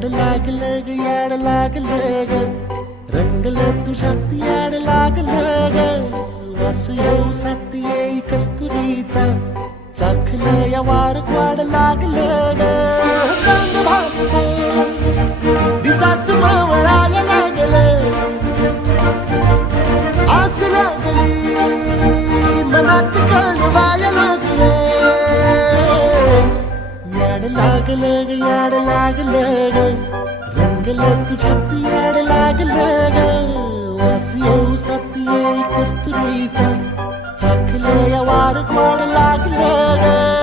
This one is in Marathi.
याड लागलं ग याड लागलं ग रंगलं तुझ्यात याड लागलं ग वास येऊ साथ येई कस्तुरीचा चाखलं या वार वाड लागलं ग चांद भासतं दिसाच मावळायला लागलं आस लागली मनात कळवायला लागलं याड लागलं ग याड लागलं ग रंगलं तुझ्यात याड लागलं ग वास येऊ साथ येई कस्तुरीचा चाखलं या वार वाड लागलं ग